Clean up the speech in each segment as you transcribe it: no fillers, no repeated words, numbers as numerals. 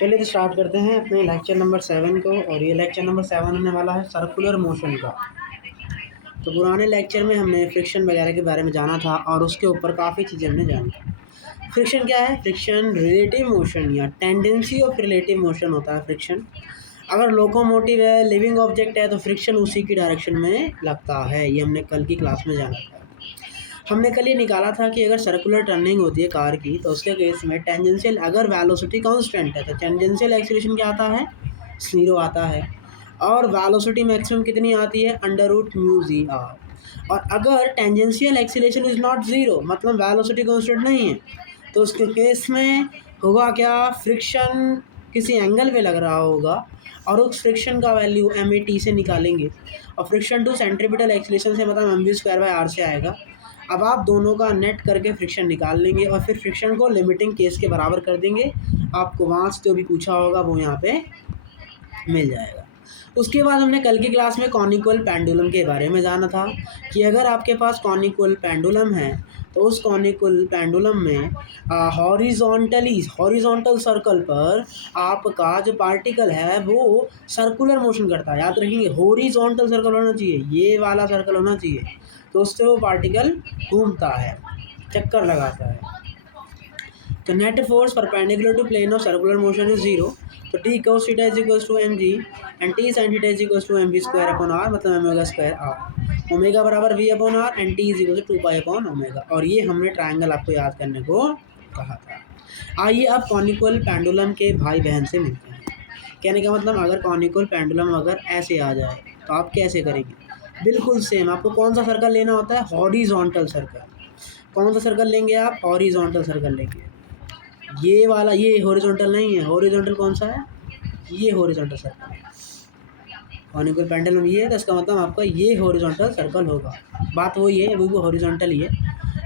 चलिए तो स्टार्ट करते हैं अपने लेक्चर नंबर 7 को। और ये लेक्चर नंबर 7 होने वाला है सर्कुलर मोशन का। तो पुराने लेक्चर में हमने फ्रिक्शन वगैरह के बारे में जाना था और उसके ऊपर काफ़ी चीज़ें हमने जानी। फ्रिक्शन क्या है? फ्रिक्शन रिलेटिव मोशन या टेंडेंसी ऑफ रिलेटिव मोशन होता है फ्रिक्शन। अगर लोकोमोटिव है, लिविंग ऑब्जेक्ट है, तो फ्रिक्शन उसी की डायरेक्शन में लगता है। ये हमने कल की क्लास में जाना था। हमने कल ये निकाला था कि अगर सर्कुलर टर्निंग होती है कार की, तो उसके केस में टेंजेंशियल अगर वेलोसिटी कांस्टेंट है तो टेंजेंशियल एक्सीलरेशन क्या आता है? 0 आता है। और वेलोसिटी मैक्सिमम कितनी आती है? √μ(r). और अगर टेंजेंशियल एक्सीलरेशन इज नॉट 0, मतलब वेलोसिटी कांस्टेंट नहीं है, तो उसके केस में होगा क्या? फ्रिक्शन किसी एंगल पे लग रहा होगा और उस फ्रिक्शन का वैल्यू MAT से निकालेंगे। और फ्रिक्शन टू सेंट्रीपिटल एक्सीलरेशन से मतलब mv²/r से आएगा। अब आप दोनों का नेट करके फ्रिक्शन निकाल लेंगे और फिर फ्रिक्शन को लिमिटिंग केस के बराबर कर देंगे। आपको वहाँ से जो भी पूछा होगा वो यहाँ पे मिल जाएगा। उसके बाद हमने कल की क्लास में कॉनिकल पेंडुलम के बारे में जाना था कि अगर आपके पास कॉनिकल पेंडुलम है तो उस कॉनिकल पेंडुलम में हॉरिजॉन्टल सर्कल पर आपका जो पार्टिकल है वो सर्कुलर मोशन करता है। याद रखेंगे, हॉरिजॉन्टल सर्कल होना चाहिए, ये वाला सर्कल होना चाहिए, तो उससे वो पार्टिकल घूमता है, चक्कर लगाता है। तो net force perpendicular to plane of circular motion is 0। तो T cos theta is equals to mg and T sin theta is equals to mv²/r, मतलब ओमेगा² ओमेगा बराबर v upon R and T is equal to 2 pi upon omega. और ये हमने triangle आपको याद करने को कहा था। आइए अब कॉनिकल पेंडुलम के भाई बहन से मिलते हैं। कहने का मतलब, अगर कॉनिकल पेंडुलम अगर ऐसे आ जाए तो आप कैसे करेंगे? बिल्कुल सेम। आपको कौन सा सर्कल लेना होता है? Horizontal circle. कौन सा सर्कल लेंगे आप? हॉरिजॉन्टल सर्कल लेंगे। ये वाला, ये हॉरिजॉन्टल नहीं है। हॉरिजॉन्टल कौन सा है? ये हॉरिजॉन्टल सर्कल है। कॉनिकल पेंडुलम ये है, तो इसका मतलब आपका ये हॉरिजॉन्टल सर्कल होगा। बात वही है, वो हॉरिजॉन्टल ही है।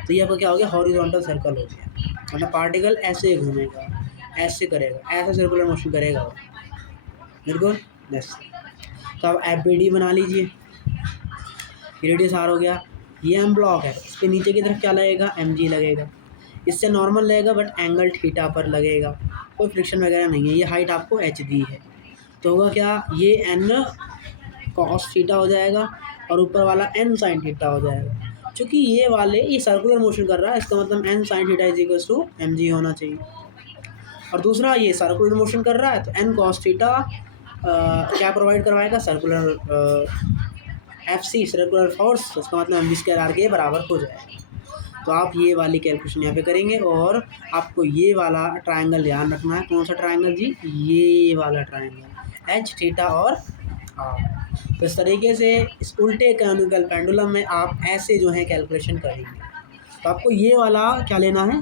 तो ये आपका क्या हो गया? हॉरिजॉन्टल सर्कल हो गया। मतलब पार्टिकल ऐसे घूमेगा, ऐसे करेगा, ऐसा सर्कुलर मोशन करेगा वो, बिल्कुल ऐसे। तो आप FBD बना लीजिए। रेडियस R हो गया। ये M ब्लॉक है, इस पर नीचे की तरफ क्या लगेगा? mg लगेगा। इससे नॉर्मल लगेगा बट एंगल थीटा पर लगेगा, कोई फ्रिक्शन वगैरह नहीं है। ये हाइट आपको h दी है, तो होगा क्या? ये n cos थीटा हो जाएगा और ऊपर वाला n sin थीटा हो जाएगा। चूँकि ये वाले ये सर्कुलर मोशन कर रहा है, इसका मतलब n sin theta is equal to mg होना चाहिए। और दूसरा, ये सर्कुलर मोशन कर रहा है तो n cos थीटा क्या प्रोवाइड करवाएगा? सर्कुलर FC, सर्कुलर फोर्स, उसका मतलब mv²r के बराबर हो जाएगा। तो आप ये वाली कैलकुलेशन यहाँ पे करेंगे और आपको ये वाला ट्रायंगल ध्यान रखना है। कौन सा ट्रायंगल जी? ये वाला ट्रायंगल, H, थीटा और R। तो इस तरीके से इस उल्टे कॉनिकल पेंडुलम में आप ऐसे जो है कैलकुलेशन करेंगे। तो आपको ये वाला क्या लेना है?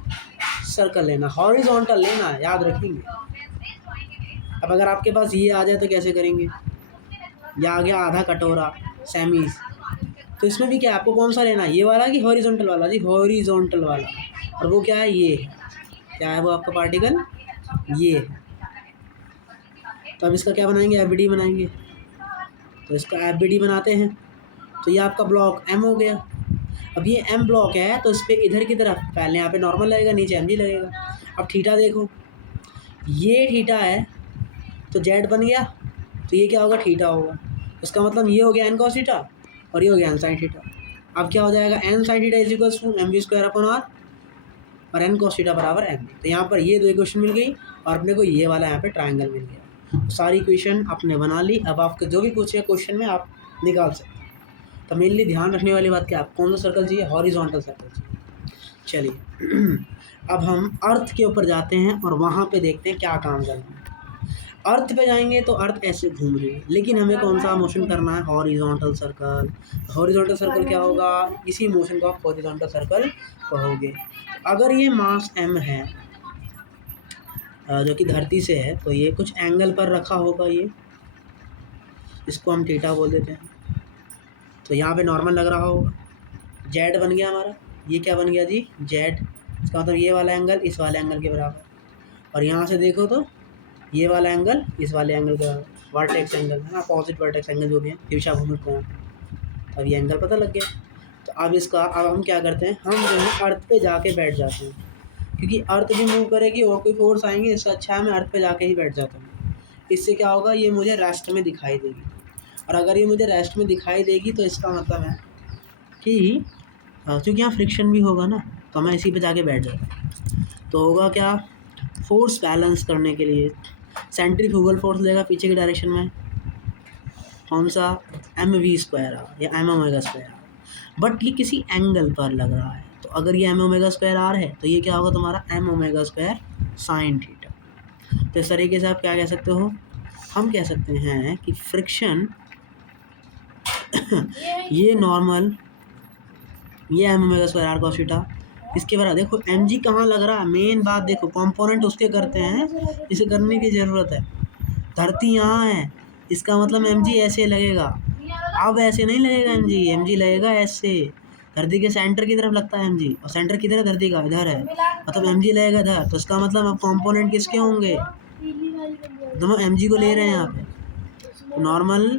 सर्कल लेना, हॉरिजॉन्टल लेना है, याद रखेंगे। अब अगर आपके पास ये आ जाए तो कैसे करेंगे? या आ गया आधा कटोरा, सेमीज, तो इसमें भी क्या आपको कौन सा लेना है? ये वाला कि हॉरिजॉन्टल वाला? जी हॉरिजॉन्टल वाला। और वो क्या है? ये क्या है? वो आपका पार्टिकल ये है। तो अब इसका क्या बनाएंगे? FBD बनाएंगे। तो इसका FBD बनाते हैं। तो ये आपका ब्लॉक M हो गया। अब ये M ब्लॉक है तो इस पर इधर की तरफ पहले यहाँ पे नॉर्मल लगेगा, नीचे mg लगेगा। अब थीटा देखो, ये थीटा है तो Z बन गया, तो ये क्या होगा? थीटा होगा। इसका मतलब ये हो गया n cos थीटा और ये हो गया n sin थीटा। अब क्या हो जाएगा? n sin theta is equal to mv²/r और n cos थीटा बराबर mv। तो यहाँ पर ये दो इक्वेशन मिल गई और अपने को ये वाला यहाँ पे ट्रायंगल मिल गया। सारी इक्वेशन आपने बना ली। अब आपके जो भी पूछे क्वेश्चन में आप निकाल सकते हैं। तो मेनली ध्यान रखने वाली बात क्या, आप कौन सा सर्कल चाहिए? हॉरिजॉन्टल सर्कल चाहिए। चलिए अब हम अर्थ के ऊपर जाते हैं और वहाँ पे देखते हैं क्या काम करना है। अर्थ पे जाएंगे तो अर्थ ऐसे घूम रही है, लेकिन हमें कौन सा मोशन करना है? Horizontal circle. हॉरिजॉन्टल सर्कल क्या होगा? इसी मोशन को आप हॉरिजॉन्टल सर्कल कहोगे। अगर ये मास m है जो कि धरती से है, तो ये कुछ एंगल पर रखा होगा, ये इसको हम थीटा बोल देते हैं। तो यहाँ पे नॉर्मल लग रहा होगा, Z बन गया हमारा। ये क्या बन गया जी? Z। इसका मतलब ये वाला एंगल इस वाले एंगल के बराबर। और यहाँ से देखो तो ये वाला एंगल इस वाले एंगल का वर्टेक्स एंगल है ना, अपोजिट वर्टेक्स एंगल जो भी है, दिशा भूमिक कोण। अब ये एंगल पता लग गया। तो अब हम क्या करते हैं? हम जो है अर्थ पे जाके बैठ जाते हैं, क्योंकि अर्थ भी मूव करेगी और कोई फोर्स आएंगे, इससे अच्छा है मैं अर्थ पे जाके ही बैठ जाता हूँ। इससे क्या होगा, ये मुझे रेस्ट में दिखाई देगी, और अगर ये मुझे रेस्ट में दिखाई देगी तो इसका मतलब है कि क्योंकि यहाँ फ्रिक्शन भी होगा ना, तो मैं इसी पे जाके बैठ जाता। तो होगा क्या, फोर्स बैलेंस करने के लिए सेंट्रीफ्यूगल फोर्स लेगा पीछे की डायरेक्शन में, कौन सा, mv² या m⍵²। बट ये किसी एंगल पर लग रहा है, तो अगर ये m⍵² है तो ये क्या होगा तुम्हारा m⍵² sin थीटा। तो इस तरीके से आप क्या कह सकते हो, हम कह सकते हैं कि फ्रिक्शन ये नॉर्मल, ये m⍵² cos थीटा, इसके बाद देखो mg कहाँ लग रहा है, मेन बात देखो, कंपोनेंट उसके करते हैं इसे करने की ज़रूरत है। धरती यहाँ है, इसका मतलब mg ऐसे लगेगा, अब ऐसे नहीं लगेगा mg लगेगा ऐसे, धरती के सेंटर की तरफ लगता है mg, और सेंटर किधर है धरती का, इधर है, मतलब mg लगेगा इधर। तो इसका मतलब अब कंपोनेंट किसके होंगे, दोनों mg को ले रहे हैं यहाँ पे, नॉर्मल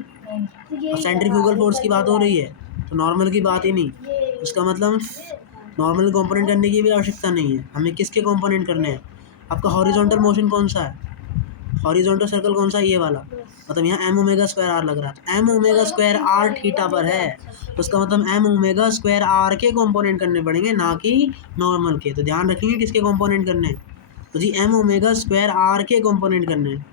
और सेंट्रीफ्यूगल फोर्स की बात हो रही है, तो नॉर्मल की बात ही नहीं। उसका मतलब नॉर्मल कंपोनेंट करने की भी आवश्यकता नहीं है, हमें किसके कंपोनेंट करने हैं। आपका हॉरिजॉन्टल मोशन कौन सा है, हॉरिजॉन्टल सर्कल कौन सा है, ये वाला, मतलब यहाँ m⍵² लग रहा है, m⍵² थीटा पर है, तो उसका मतलब m⍵² के कंपोनेंट करने पड़ेंगे, ना कि नॉर्मल के। तो ध्यान रखेंगे किसके कंपोनेंट करने हैं, तो जी m⍵² के कंपोनेंट करने हैं।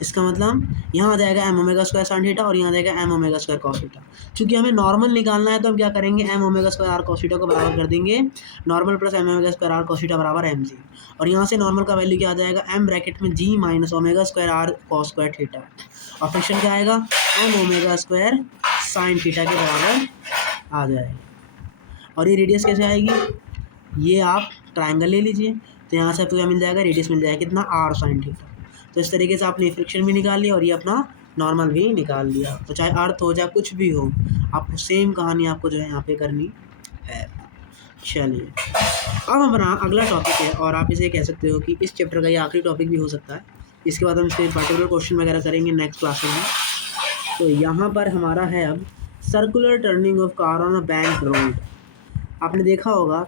इसका मतलब यहाँ आ जाएगा m⍵² sin थीटा और यहाँ आ जाएगा m⍵² cos थीटा। चूँकि हमें नॉर्मल निकालना है तो हम क्या करेंगे, m⍵² cos थीटा को बराबर कर देंगे normal plus m⍵² cos theta बराबर mg, और यहाँ से नॉर्मल का वैल्यू क्या आ जाएगा, m ब्रैकेट में g माइनस ⍵² cos² थीटा, और फ्रिक्शन क्या आएगा m⍵² sin थीटा के बराबर आ जाएगा। और ये रेडियस कैसे आएगी, ये आप ट्रायंगल ले लीजिए, तो यहाँ से आपको क्या मिल जाएगा, रेडियस मिल जाएगा कितना, r sin थीटा। तो इस तरीके से आपने फ्रिक्शन भी निकाल लिया और ये अपना नॉर्मल भी निकाल लिया। तो चाहे अर्थ हो चाहे कुछ भी हो, आपको सेम कहानी आपको जो है यहाँ पे करनी है। चलिए अब हमारा अगला टॉपिक है, और आप इसे कह सकते हो कि इस चैप्टर का ये आखिरी टॉपिक भी हो सकता है। इसके बाद हम इसके पार्टिकुलर क्वेश्चन वगैरह करेंगे नेक्स्ट क्लास में। तो यहाँ पर हमारा है अब circular turning of car on a bank road. आपने देखा होगा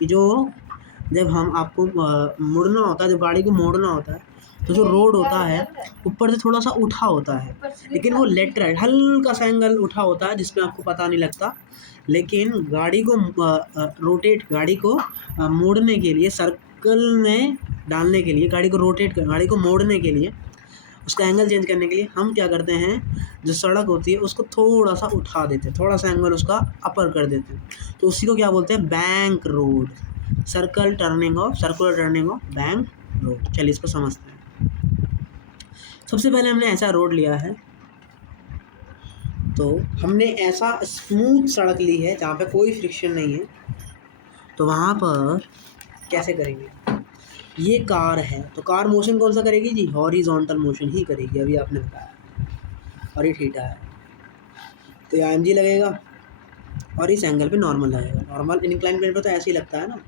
कि जब हम आपको मुड़ना होता है, जब गाड़ी को मोड़ना होता है, तो जो रोड होता है ऊपर से थोड़ा सा उठा होता है, लेकिन वो लेफ्ट राइट हल्का सा एंगल उठा होता है जिसमें आपको पता नहीं लगता। लेकिन गाड़ी को गाड़ी को मोड़ने के लिए, सर्कल में डालने के लिए, गाड़ी को मोड़ने के लिए, उसका एंगल चेंज करने के लिए हम क्या करते हैं, जो सड़क होती है उसको थोड़ा सा उठा देते हैं, थोड़ा सा एंगल उसका अपर कर देते हैं, तो उसी को क्या बोलते हैं, bank road, circular turning of bank road. चलिए इसको समझते हैं। सबसे पहले हमने ऐसा रोड लिया है, तो हमने ऐसा स्मूथ सड़क ली है जहाँ पे कोई फ्रिक्शन नहीं है, तो वहाँ पर कैसे करेंगे, ये कार है तो कार मोशन कौन सा करेगी जी, हॉरिजॉन्टल मोशन ही करेगी, अभी आपने बताया, और ये थीटा है तो यहाँ mg लगेगा, और इस एंगल पे नॉर्मल लगेगा, नॉर्मल इंक्लाइन प्लेन पर तो ऐसे ही लगता है ना,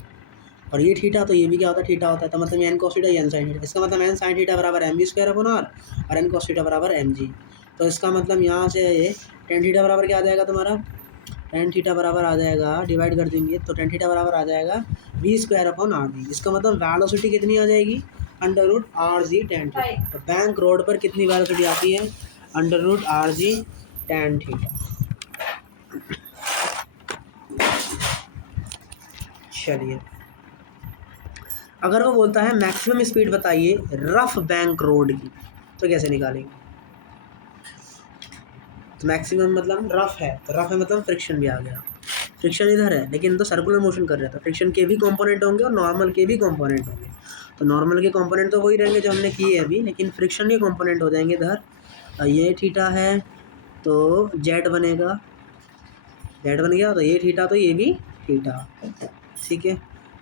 और ये थीटा, तो ये भी क्या होता है, थीटा होता है, तो मतलब n cos theta n sin theta, इसका मतलब n sin थीटा बराबर mv² r और n cos थीटा बराबर mg। तो इसका मतलब यहाँ से tan थीटा बराबर क्या आ जाएगा तुम्हारा, tan थीटा बराबर आ जाएगा, डिवाइड कर देंगे तो tan थीटा बराबर आ जाएगा v²/rg। इसका मतलब वेलोसिटी कितनी आ जाएगी, √rg tan थीटा। तो बैंक रोड पर कितनी वेलोसिटी आती है, √rg tan थीटा। चलिए अगर वो बोलता है मैक्सिमम स्पीड बताइए रफ बैंक रोड की, तो कैसे निकालेंगे, तो मैक्सिमम मतलब रफ है, तो रफ है मतलब फ्रिक्शन भी आ गया, फ्रिक्शन इधर है लेकिन तो सर्कुलर मोशन कर रहा था, फ्रिक्शन के भी कंपोनेंट होंगे और नॉर्मल के भी कंपोनेंट होंगे। तो नॉर्मल के कंपोनेंट तो वही रहेंगे जो हमने किए अभी, लेकिन फ्रिक्शन के कंपोनेंट हो जाएंगे इधर। ये थीटा है तो जेड बनेगा, जेड बन गया, तो ये थीटा तो ये भी थीटा, ठीक है।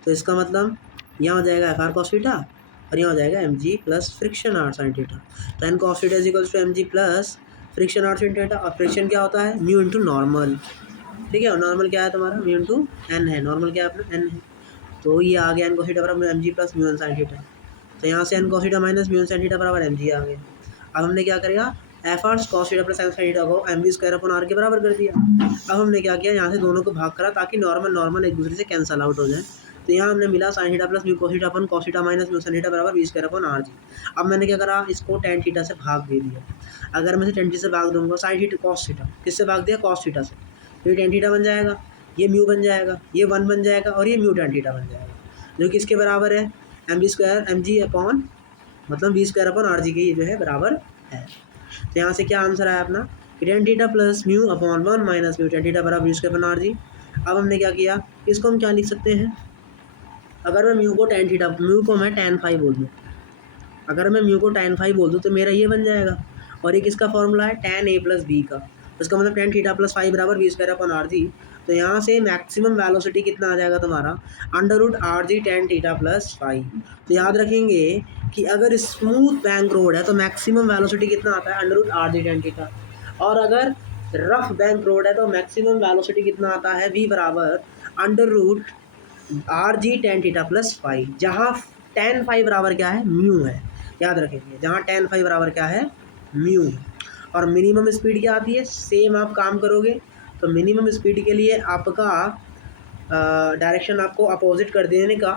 तो इसका मतलब यहाँ हो जाएगा fr cos थीटा और यहाँ हो जाएगा mg plus friction r sin theta. तो n cos theta is equals to mg plus friction r sin theta, और फ्रिक्शन क्या होता है, म्यू इंटू नॉर्मल, ठीक है। और नॉर्मल क्या है तुम्हारा, म्यू इंटू n है, नॉर्मल क्या है अपना n है, तो ये आ गया n cos थीटा बराबर mg plus mu n sin theta. तो यहाँ से n cos theta minus mu n sin theta बराबर mg आ गया। अब हमने क्या करेगा, fr cos theta plus sin theta को mv²/r के बराबर कर दिया। अब हमने क्या किया, यहाँ से दोनों को भाग करा ताकि नॉर्मल एक दूसरे से कैंसल आउट हो जाए, तो यहाँ हमने मिला sine theta plus mu cos theta upon cos theta minus mu sine theta बराबर we square upon r g. अब मैंने क्या करा, इसको टेन थीटा से भाग दे दिया। अगर मैं इसे टेन थीटा से भाग दूंगा, साइन थीटा कॉस थीटा किससे भाग दिया, कॉस थीटा से, तो ये टेन थीटा बन जाएगा, ये म्यू बन जाएगा, ये 1 बन जाएगा और ये म्यू टेन थीटा बन जाएगा, जो कि इसके बराबर है m B square m g upon मतलब v square upon are g के ये जो है बराबर है। तो यहाँ से क्या आंसर आया अपना, tan theta plus mu upon 1 minus mu tan theta बराबर we square upon are g. अब हमने क्या किया, इसको हम क्या लिख सकते हैं, अगर मैं म्यू को टेन थीटा, म्यू को मैं टेन फाइव बोल दूँ, अगर मैं म्यू को टेन फाइव बोल दूँ तो मेरा ये बन जाएगा, और ये किसका फॉर्मूला है, टेन ए प्लस बी का, उसका मतलब टेन थीटा प्लस फाइव बराबर we square upon are G. तो यहाँ से मैक्सिमम वेलोसिटी कितना आ जाएगा तुम्हारा, under root R G tan theta plus five. तो याद रखेंगे कि अगर स्मूथ बैंक रोड है तो मैक्सिमम वेलोसिटी कितना आता है, under root R G tan theta, और अगर रफ बैंक रोड है तो मैक्सिमम वेलोसिटी कितना आता है, वी बराबर under root R G tan theta plus five, जहाँ टेन फाइव बराबर क्या है, म्यू है। याद रखेंगे जहाँ टेन फाइव बराबर क्या है, म्यू। और मिनिमम स्पीड क्या आती है, सेम आप काम करोगे तो मिनिमम स्पीड के लिए आपका डायरेक्शन आपको अपोजिट कर देने का,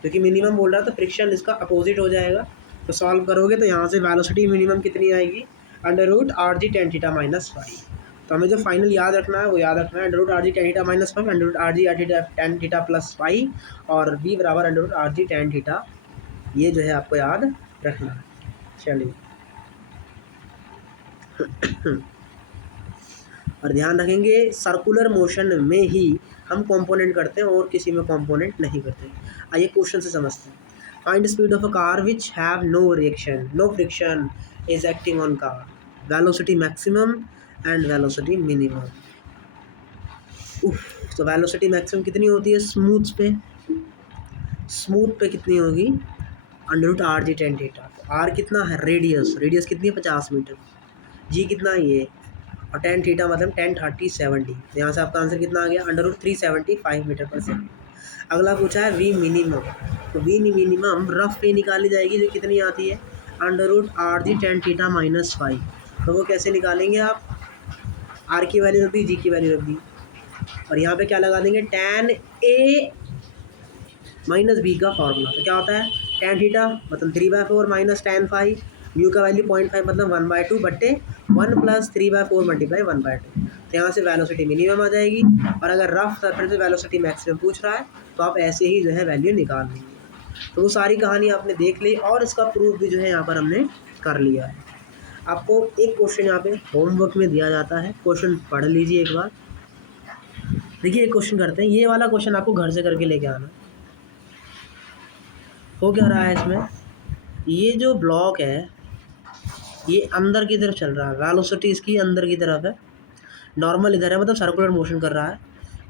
क्योंकि मिनिमम बोल रहा है तो फ्रिक्शन इसका अपोजिट हो जाएगा। तो सॉल्व करोगे तो यहाँ से वेलोसिटी मिनिमम कितनी आएगी, under root R G tan theta minus five. तो हमें जो फाइनल याद रखना है वो याद रखना है, under root R G tan theta minus five, under root R G tan theta plus five, और बी बराबर under root R G tan theta, ये जो है आपको याद रखना है। चलिए और ध्यान रखेंगे सर्कुलर मोशन में ही हम कंपोनेंट करते हैं और किसी में कंपोनेंट नहीं करते। आइए क्वेश्चन से समझते हैं। Find speed of a car which have no reaction no friction is acting on car, velocity maximum and velocity minimum. तो वेलोसिटी मैक्सिमम कितनी होती है स्मूथ पे, स्मूथ पे कितनी होगी, under root R G tan theta. R कितना है, रेडियस, रेडियस कितनी है 50 मीटर, जी कितना है ये, और टेन थीटा मतलब 10/30/70। तो यहाँ से आपका आंसर कितना आ गया, अंडर रूट 375 मीटर पर सेकेंड। अगला पूछा है वी मिनिमम, तो वी मिनिमम रफ पे निकाली जाएगी, जो कितनी आती है, under root R G tan theta minus five. तो वो कैसे निकालेंगे आप, आर की वैल्यू रख दी, जी की वैल्यू रख दी, और यहाँ पे क्या लगा देंगे, टेन ए माइनस बी का फॉर्मूला। तो क्या होता है, टेन थीटा मतलब 3/4 माइनस टेन फाइव, म्यू का वैल्यू 0.5 मतलब 1/2 बट्टे 1 प्लस 3/4 मल्टीप्लाई 1/2। तो यहाँ से वेलोसिटी मिनिमम आ जाएगी, और अगर रफ सरफेस से वेलोसिटी मैक्सिमम पूछ रहा है तो आप ऐसे ही जो है वैल्यू निकाल लेंगे। तो वो सारी कहानी आपने देख ली, और इसका प्रूफ भी जो है यहाँ पर हमने कर लिया है। आपको एक क्वेश्चन यहाँ पे होमवर्क में दिया जाता है, क्वेश्चन पढ़ लीजिए एक बार। देखिए एक क्वेश्चन करते हैं, ये वाला क्वेश्चन आपको घर से करके लेके आना। हो क्या रहा है इसमें, ये जो ब्लॉक है ये अंदर की तरफ चल रहा है, वेलोसिटी इसकी अंदर की तरफ है, नॉर्मल इधर है मतलब सर्कुलर मोशन कर रहा है,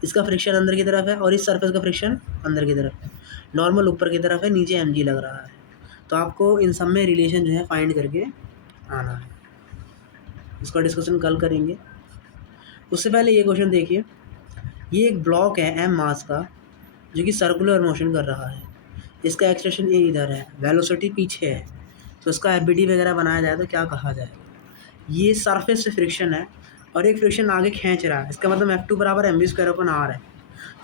इसका फ्रिक्शन अंदर की तरफ है और इस सरफेस का फ्रिक्शन अंदर की तरफ है, नॉर्मल ऊपर की तरफ है, नीचे एम जी लग रहा है। तो आपको इन सब में रिलेशन जो है फाइंड करके आना है, इसका डिस्कशन कल करेंगे। उससे पहले ये क्वेश्चन देखिए, ये एक ब्लॉक है एम मास का जो कि सर्कुलर मोशन कर रहा है, इसका एक्सटेंशन ये इधर है, वेलोसिटी पीछे है, तो इसका एफ वगैरह बनाया जाए तो क्या कहा जाएगा, ये सरफेस से फ्रिक्शन है और एक फ्रिक्शन आगे खींच रहा है, इसका मतलब F2 बराबर M B square upon R है।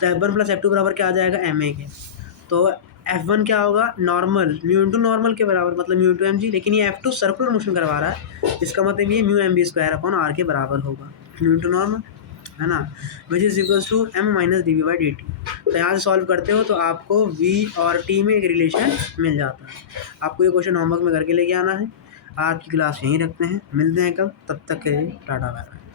तो F1 प्लस F2 बराबर क्या आ जाएगा, एम ए के। तो F1 क्या होगा, नॉर्मल म्यू इंटू नॉर्मल के बराबर मतलब म्यू इंटू एम जी, लेकिन ये F2 सर्कुलर मोशन करवा रहा है, इसका मतलब ये mu M B square upon R के बराबर होगा, म्यू इंटू नॉर्मल है ना, which is equals to M minus D V by D T. तो यहाँ से सॉल्व करते हो तो आपको v और t में एक रिलेशन मिल जाता है। आपको ये क्वेश्चन होमवर्क में करके लेके आना है। आज की क्लास यहीं रखते हैं, मिलते हैं कल, तब तक के लिए टाटा बाय बाय।